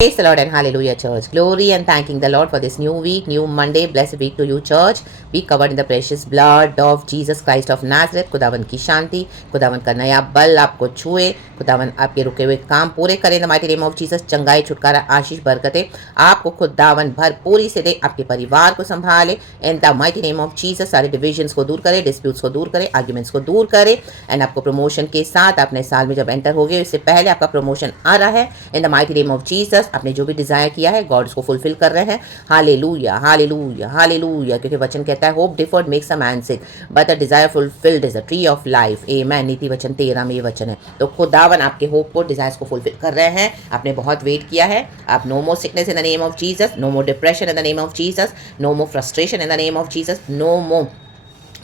Praise the Lord and hallelujah, church. Glory and thanking the Lord for this new week, new Monday. Blessed week to you, church. Be covered in the precious blood of Jesus Christ of Nazareth. खुदावन की शांति, खुदावन का नया बल आपको छुए, खुदावन आपके रुके हुए काम पूरे करें। The mighty name of Jesus, चंगाई, छुटकारा, आशीष, बरकतें आपको खुदावन भरपूरी से दे, आपके परिवार को संभाले। इन the mighty name of Jesus सारे डिविजन्स को दूर करे, डिस्प्यूट्स को दूर करे, आर्ग्यूमेंट्स को दूर करे। एंड आपको प्रमोशन के साथ अपने साल में जब एंटर हो गए, इससे पहले आपका प्रमोशन आ रहा है। इन the mighty name of Jesus आपने जो भी डिजायर किया है, गॉड उसको फुलफिल कर रहे हैं। हालेलुया, हालेलुया, हालेलुया, क्योंकि वचन कहता है hope deferred makes a man sick but the desire fulfilled is a tree of life. Amen. नीति वचन 13 में ये वचन है। तो खुदावन आपके होप को, डिजायर्स को फुलफिल कर रहे हैं। आपने बहुत वेट किया है। आप no more sickness in the name of Jesus, no more depression in the name of Jesus, no more frustration in the name of Jesus, no more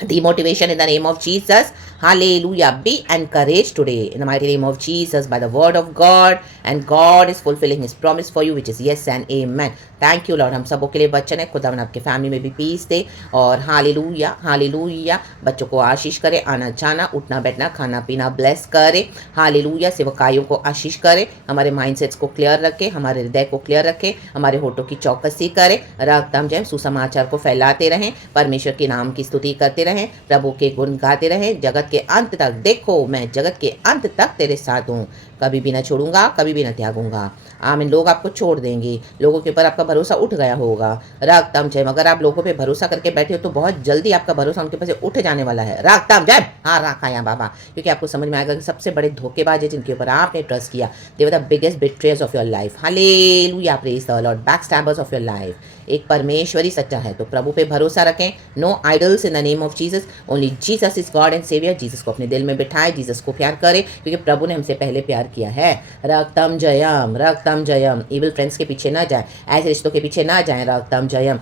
demotivation in the name of Jesus. Hallelujah. Be encouraged today in the mighty name of Jesus by the word of God, and God is fulfilling his promise for you, which is yes and amen. Thank you Lord. हम सबों के लिए वचन है, खुदावन आपके family में भी पीस दे। और हालेलुया, हालेलुया, बच्चों को आशीष करे, आना जाना, उठना बैठना, खाना पीना ब्लेस करे। हालेलुया, सेवकाइयों को आशीष करे, हमारे माइंडसेट्स को क्लियर रखे, हमारे हृदय को क्लियर रखे, हमारे होठों की चौकसी करे। रगतम जय सुसमाचार को फैलाते रहें, परमेश्वर के नाम की स्तुति करते रहें, प्रभु के गुण गाते रहें। जगत के अंत तक, देखो मैं जगत के अंत तक तेरे साथ हूँ, कभी भी न छोड़ूंगा, कभी भी न त्यागूंगा। आमीन। लोग आपको छोड़ देंगे, लोगों के ऊपर आपका भरोसा उठ गया होगा। रागताम जय। अगर आप लोगों पे भरोसा करके बैठे हो तो बहुत जल्दी आपका भरोसा उनके ऊपर से उठ जाने वाला है। रागताम जय। हाँ, राखा या बाबा, क्योंकि आपको समझ में आएगा कि सबसे बड़े धोखेबाज है जिनके ऊपर आपने ट्रस्ट किया, they were the biggest betrayers of your life. Hallelujah, praise the Lord. Back stabbers of your life. एक परमेश्वरी सच्चा है, तो प्रभु पे भरोसा रखें। No idols in the name of Jesus, only Jesus is God and saviour. Jesus को अपने दिल में बिठाएं, जीसस को प्यार करें, क्योंकि प्रभु ने हमसे पहले प्यार किया है। रक्तम जयम, रक्तम जयम। इविल फ्रेंड्स के पीछे ना जाएं, ऐसे रिश्तों के पीछे ना जाएं। रक्तम जयम,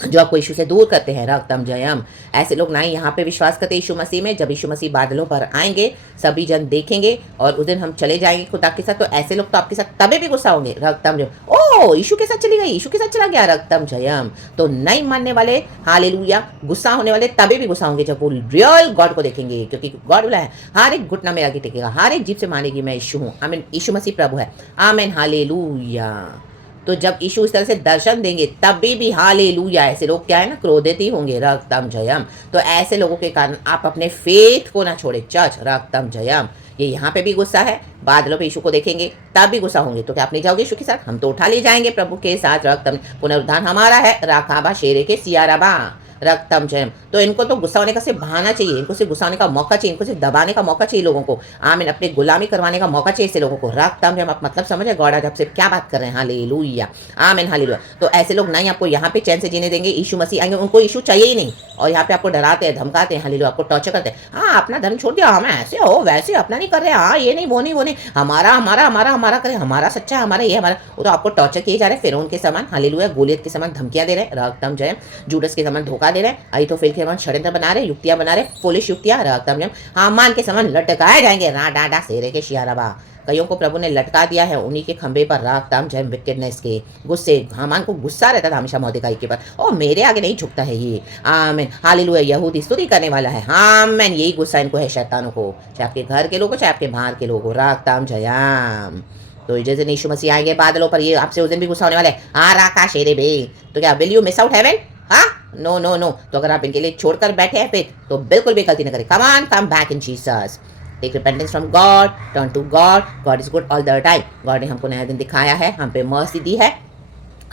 जो आपको यीशु से दूर करते हैं। रक्तम जयम। ऐसे लोग ना ही यहाँ पे विश्वास करते यीशु मसीह में। जब यीशु मसीह बादलों पर आएंगे, सभी जन देखेंगे और उस दिन हम चले जाएंगे खुदा के साथ, तो ऐसे लोग तो आपके साथ तभी भी गुस्सा होंगे। रक्तम जयम। ओ, यीशु के साथ चली गई, यीशु के साथ चला गया। रक्तम जयम। तो नहीं मानने वाले, हालेलुया, गुस्सा होने वाले तभी भी गुस्सा होंगे जब वो रियल गॉड को देखेंगे, क्योंकि गॉड बोला है हर एक घुटना में आगे टेकेगा, हर एक जीभ से मानेगी मैं यीशु हूँ। आमीन। यीशु मसीह प्रभु है। आमीन। हालेलुया। तो जब यीशु इस तरह से दर्शन देंगे तभी भी हालेलुया, ऐसे लोग क्या है ना, क्रोधित ही होंगे। रक्तम जयम। तो ऐसे लोगों के कारण आप अपने फेथ को ना छोड़े चर्च। रक्तम जयम। ये यहाँ पे भी गुस्सा है, बादलों पे यीशु को देखेंगे तब भी गुस्सा होंगे। तो क्या आप नहीं जाओगे यीशु के साथ? हम तो उठा ले जाएंगे प्रभु के साथ। रक्तम, पुनरुद्धान हमारा है। राखाबा शेरे के सियाराबा। रक्तम जयम। तो इनको तो गुस्सा होने का सिर्फ बहाना चाहिए, इनको सिर्फ गुस्सा होने का मौका चाहिए, इनको सिर्फ दबाने का मौका चाहिए लोगों को। आमीन। अपने गुलामी करवाने का मौका चाहिए ऐसे लोगों को। रक्तम जयम। आप मतलब समझे गॉड आज आपसे क्या बात कर रहे हैं। हालेलुया, आमीन, हालेलुया। तो ऐसे लोग नहीं आपको यहाँ पे चैन से जीने देंगे। यीशु मसीह आएंगे, उनको यीशु चाहिए ही नहीं, और यहाँ पे आपको डराते हैं, धमकाते हैं, हालेलुया, आपको टॉर्चर करते हैं। हाँ, अपना धर्म छोड़ दिया, हम ऐसे हो वैसे, अपना नहीं कर रहे, हाँ ये नहीं वो नहीं वो नहीं, हमारा हमारा हमारा हमारा करे, हमारा सच्चा है, हमारा ये हमारा वो। तो आपको टॉर्चर किए जा रहे हैं फिरौन के समान। हालेलुया। गोलियत के समान धमकियां दे रहे हैं। रक्तम जयम। जूडस के समान धोखा दे रहे हैं। आई तो फिर के समान षड्यंत्र बना रहे, युक्तियां बना रहे, फुलिश युक्तियां। रक्तम जयम। हामान के समान लटकाए जाएंगे। रा डा डा शेरे के शियाराबा। कईयों को प्रभु ने लटका दिया है उन्हीं के खंबे पर। रागताम जयम। विकेडनेस के गुस्से, हामान को गुस्सा रहता था हमेशा मौदेकाई के पर, और मेरे आगे नहीं झुकता है ये। आमीन। हालेलुया। यहूदी स्तुति करने वाला है। आमीन। यही गुस्सा इनको है, शैतानों को, चाहे आपके घर के लोग हो चाहे आपके बाहर के लोग हो। रागताम जयम। तो जैसे यीशु मसीह आएंगे बादलों पर, ये आपसे उस दिन भी गुस्सा होने वाले हैं। हाँ, राका शेरे बे। तो क्या will you miss out heaven? हाँ, नो नो नो। तो अगर आप इनके लिए छोड़कर बैठे हैं फिर, तो बिल्कुल भी गलती न करें। Come on, come back in Jesus. Take repentance from God, turn to God. God is good all the time. God ने हमको नया दिन दिखाया है, हम पे मर्सी दी है,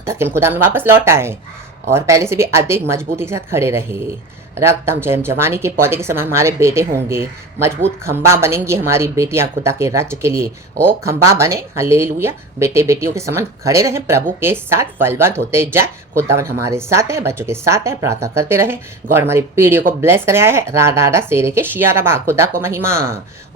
ताकि हम खुदा में वापस लौट आए और पहले से भी अधिक मजबूती के साथ खड़े रहे। रक्तम जयम। जवानी के पौधे के समान हमारे बेटे होंगे, मजबूत खंबा बनेंगी हमारी बेटियां खुदा के राज्य के लिए। ओ खंबा बने, हालेलुया। बेटे बेटियों के समान खड़े रहें, प्रभु के साथ फलवंत होते जाए। खुदावन हमारे साथ है, बच्चों के साथ है, प्रार्थना करते रहें। गॉड हमारी पीढ़ियों को ब्लेस कर आया है। रा डाडा शेरे के शियाराबा। खुदा को महिमा।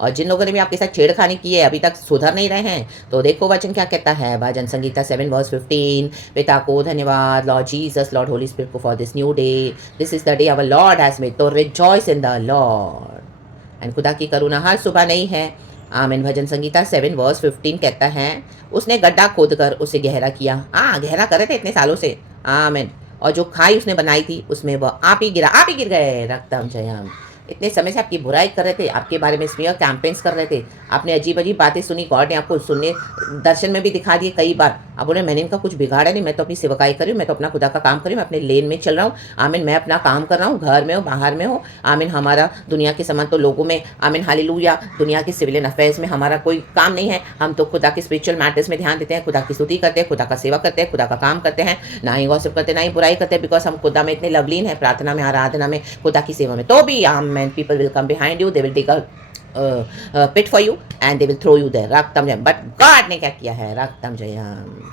और जिन लोगों ने भी आपके साथ छेड़खानी की है, अभी तक सुधर नहीं रहे हैं, तो देखो वचन क्या कहता है। भजन संगीता 7:15। पिता को धन्यवाद, Lord Jesus, Lord Holy Spirit, for this new day. This is the day our Lord has made, तो rejoice in the Lord. And खुदा की करुणा हर सुबह नहीं है। आमीन। भजन संगीता 7:15 कहता है, उसने गड्ढा खोद कर उसे गहरा किया। गहरा कर रहे थे इतने सालों से। आमीन। और जो खाई उसने बनाई थी उसमें वह आप ही गिर गए। रक्तम जयम। इतने समय से आपकी बुराई कर रहे थे, आपके बारे में स्मीयर कैंपेन्स कर रहे थे, आपने अजीब अजीब बातें सुनी, गॉड ने आपको सुनने दर्शन में भी दिखा दिए कई बार, अब बोले मैंने इनका कुछ बिगाड़ा नहीं, मैं तो अपनी सेवकाई कर रही हूँ, मैं तो अपना खुदा का काम कर रही हूँ, मैं अपने लेन में चल रहा हूँ। आमीन, मैं अपना काम कर रहा हूँ, घर में हो बाहर में हो। आमीन, हमारा दुनिया के समान तो लोगों में, आमीन हालेलुया, दुनिया के सिविलियन अफेयर्स में हमारा कोई काम नहीं है। हम तो खुदा के स्पिरिचुअल मैटर्स में ध्यान देते हैं, खुदा की स्तुति करते हैं, खुदा का सेवा करते हैं, खुदा का काम करते हैं, ना ही गॉसिप करते, ना ही बुराई करते हैं, बिकॉज हम खुदा में इतने लवलीन है, प्रार्थना में, आराधना में, खुदा की सेवा में। तो भी amen, people will come behind you, they will take pit for you and they will throw you there. रक्तम जयम, बट गॉड ने क्या किया है? रक्तम जयम।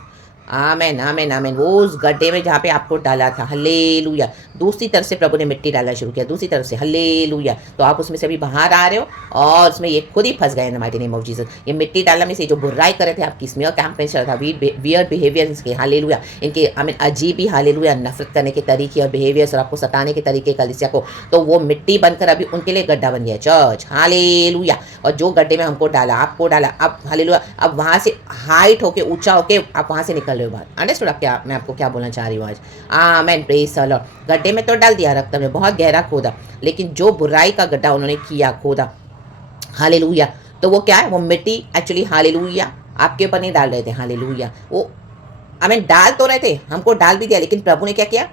आमेन आमेन आमेन। वो उस गड्ढे में जहाँ पे आपको डाला था, हल्लेलुया, दूसरी तरफ से प्रभु ने मिट्टी डालना शुरू किया, दूसरी तरफ से, हल्लेलुया। तो आप उसमें से अभी बाहर आ रहे हो और उसमें ये खुद ही फंस गए इन the mighty name of Jesus. ये मिट्टी डालना में से जो बुराई कर रहे थे, आपकी स्मीयर कैंपेन चल रहा था, वियर्ड बिहेवियर्स के, हालेलुया, इनके आमीन अजीब ही, हालेलुया, नफरत करने के तरीके और बिहेवियर्स और आपको सताने के तरीके कलीसिया को, तो वो मिट्टी बनकर अभी उनके लिए गड्ढा बन गया चर्च, हालेलुया। और जो गड्ढे में हमको डाला, आपको डाला, अब हालेलुया, अब वहाँ से हाइट होके, ऊंचा होके आप वहाँ से निकल रहे हो बाहर। अंडरस्टूड? आप क्या, मैं आपको क्या बोलना चाह रही हूँ आज? आमेन, प्रेज द लॉर्ड। गड्ढे में तो डाल दिया, रक्त में बहुत गहरा खोदा, लेकिन जो बुराई का गड्ढा उन्होंने किया, खोदा, हालेलुया, तो वो क्या है? वो मिट्टी एक्चुअली, हालेलुया, आपके ऊपर नहीं डाल रहे थे, हालेलुया, वो आमीन डाल तो रहे थे, हमको डाल भी दिया, लेकिन प्रभु ने क्या किया?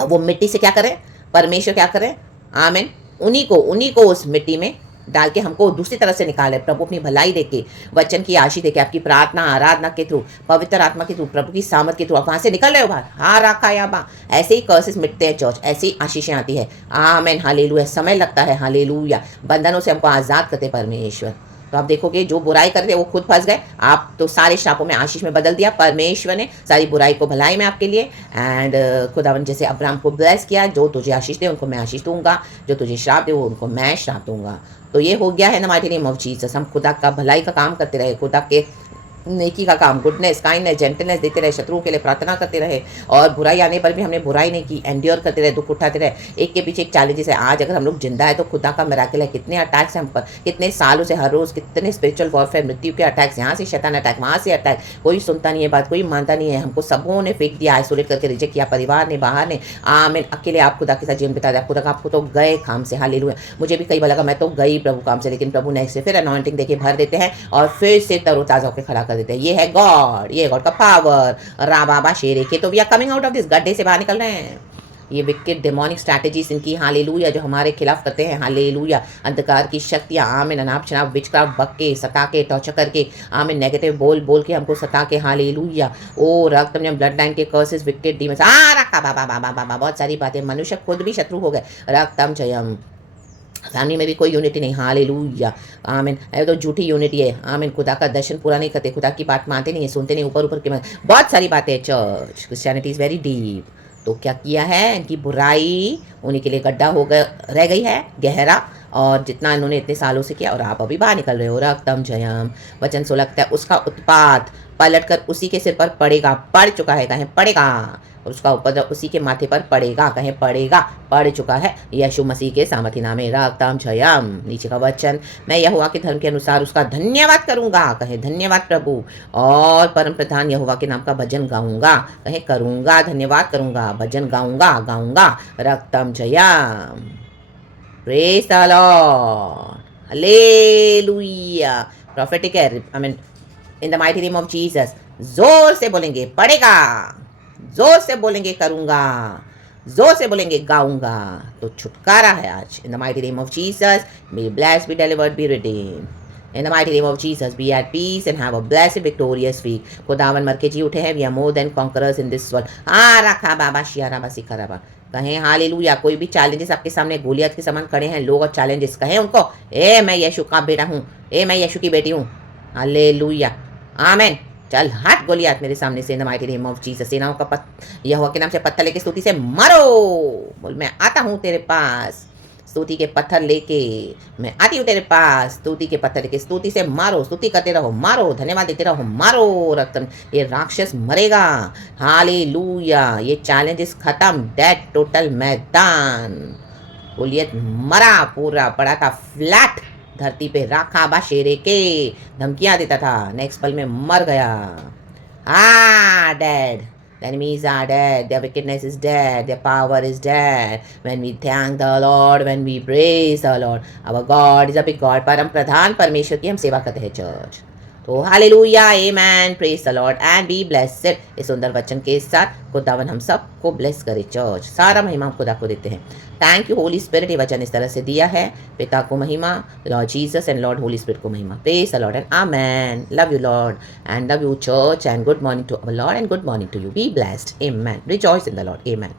अब वो मिट्टी से क्या करें? परमेश्वर क्या करें? आमीन, उन्हीं को उस मिट्टी में डाल के हमको दूसरी तरफ से निकाले। प्रभु अपनी भलाई देके, वचन की आशीष देके, आपकी प्रार्थना आराधना के थ्रू, पवित्र आत्मा के थ्रू, प्रभु की सामर्थ के थ्रू आप वहाँ से निकल रहे हो बाहर। हाँ रखा या बा, ऐसे ही कर्सेस मिटते हैं चर्च, ऐसे ही आशीषें आती है। आमेन, हालेलुया। समय लगता है, हालेलुया, बंधनों से हमको आज़ाद करते परमेश्वर। तो आप देखोगे जो बुराई करते वो खुद फंस गए, आप तो सारे शापों में आशीष में बदल दिया परमेश्वर ने, सारी बुराई को भलाई में आपके लिए। एंड खुदावन जैसे अब्राहम को ब्लेस किया, जो तुझे आशीष दे उनको मैं आशीष दूंगा, जो तुझे श्राप दे वो उनको मैं श्राप दूंगा। तो ये हो गया है ना माइटी नेम ऑफ जीसस। हम खुदा का भलाई का काम करते रहे, खुदा के नेकी का काम, गुडनेस, काइंडनेस, जेंटलनेस देते रहे, शत्रुओं के लिए प्रार्थना करते रहे, और बुराई आने पर भी हमने बुराई नहीं की, एंड्योर करते रहे, दुख उठाते रहे। एक के पीछे एक चैलेंजेस है। आज अगर हम लोग जिंदा है तो खुदा का मिराकल है। कितने अटैक्स हैं हम पर, कितने सालों से हर रोज कितने स्पिरिचुअल वॉरफेयर, मृत्यु के अटैक्स, यहाँ से शैतान अटैक, वहाँ से अटैक, कोई सुनता नहीं है बात, कोई मानता नहीं है। हमको सबों ने फेंक दिया, आइसोलेट करके रिजेक्ट किया, परिवार ने, बाहर ने। आमीन, अकेले आप खुदा के साथ जीवन बिता दिया। खुदा का आपको तो गए काम से, हालेलुया। मुझे भी कई बार लगा मैं तो गई प्रभु काम से, लेकिन प्रभु नेक्स्ट से फिर अनॉइंटिंग देके भर देते हैं और फिर से तरोताजा होकर खड़ा कर देते हैं। ये है गॉड, ये गॉड का पावर। राबाबा शेरे के, तो we are coming out of this, गड्ढे से बाहर निकल रहे हैं। ये विकेट डेमोनिक स्ट्रैटेजीज इनकी, हालेलुया, जो हमारे खिलाफ करते हैं, हालेलुया, अंधकार की शक्तियाँ, आमीन, अनाप शनाप, विचक्राफ्ट, बक के, सता के, टॉर्चर करके, आमीन, नेगेटिव बोल बोल के हमको सता के, हालेलुया। ओ रक्त में ब्लड लाइन के कर्सेस, विकेट डीमंस, रखा बाबा बाबा बाबा, बहुत सारी बातें। मनुष्य खुद भी शत्रु हो गए। रक्तम जयम। फैमिली में भी कोई यूनिटी नहीं, हालेलुया, आमीन। तो झूठी यूनिटी है, आमीन। खुदा का दर्शन पूरा नहीं करते, खुदा की बात मानते नहीं है, सुनते नहीं, ऊपर ऊपर के बहुत सारी बातें हैं। Church Christianity is very deep. तो क्या किया है? इनकी बुराई उन्हीं के लिए गड्ढा हो गया, रह गई है गहरा, और जितना इन्होंने इतने सालों से किया, और आप अभी बाहर निकल रहे हो। रक्तम जयम। वचन 16 कहता है उसका उत्पात पलट कर उसी के सिर पर पड़ेगा, पड़ चुका है, कहें पड़ेगा, और उसका उपद्रव उसी के माथे पर पड़ेगा, कहें पड़ेगा, पड़ चुका है, यीशु मसीह के सामर्थी नाम में। रक्तम जयम। नीचे का वचन, मैं यहोवा के धर्म के अनुसार उसका धन्यवाद करूंगा, कहें धन्यवाद प्रभु, और परम प्रधान यहोवा के नाम का भजन गाऊंगा, कहें करूंगा, धन्यवाद करूंगा, भजन गाऊंगा, गाऊंगा। रक्तम जयम। Praise the Lord, hallelujah. Prophetic है, I mean in the mighty name of Jesus. जोर से बोलेंगे पड़ेगा, जोर से बोलेंगे करूंगा, जोर से बोलेंगे गाऊंगा। तो छुटकारा है आज इन the mighty name of Jesus. Be blessed, be delivered, be redeemed in the mighty name of Jesus. Be at peace and have a blessed victorious week. खुदावन मर के जी उठे हैं, we are more than conquerors in this world. रखा बाबा शियारा बसी खराबा, कहें hallelujah. कोई भी चैलेंजेस आपके सामने गोलियत के समान खड़े हैं लोग और चैलेंजेस, कहें उनको, ए मैं यीशु का बेटा हूँ, ए मैं यीशु की बेटी हूँ, हालेलुया, आमेन। चल हट गोलियत मेरे सामने से, इन the mighty name of Jesus. सेनाओं का यहोवा के नाम से पत्थर लेके स्तुति से मारो, बोल मैं आता हूँ तेरे पास, स्तुति के पत्थर लेके मैं आती हूँ तेरे पास, स्तुति के पत्थर लेके, स्तुति से मारो, स्तुति करते रहो, मारो, धन्यवाद देते रहो, मारो। रक्तम, ये राक्षस मरेगा, हालेलुया। ये चैलेंजेस खत्म, डेड टोटल मैदान, गोलियत मरा, पूरा पड़ा था फ्लैट धरती पे, राखा बा शेरे के, धमकियां देता था, नेक्स्ट पल में मर गया। Dead. The enemies are dead, their wickedness is dead, their power is dead. When we thank the Lord, when we praise the Lord, our God is a big God. परम प्रधान परमेश्वर की हम सेवा करते हैं चर्च। तो hallelujah, amen, praise the Lord and be blessed. इस सुंदर वचन के साथ खुदावन हम सबको ब्लेस करे चर्च। सारा महिमा हम खुदा को देते हैं। थैंक यू होली स्पिरिट, ये वचन इस तरह से दिया है। पिता को महिमा, Lord Jesus and Lord Holy Spirit को महिमा। Praise the Lord and amen. Love you Lord and love you church and good morning to our Lord and good morning to you. Be blessed, amen. Rejoice in the Lord, amen.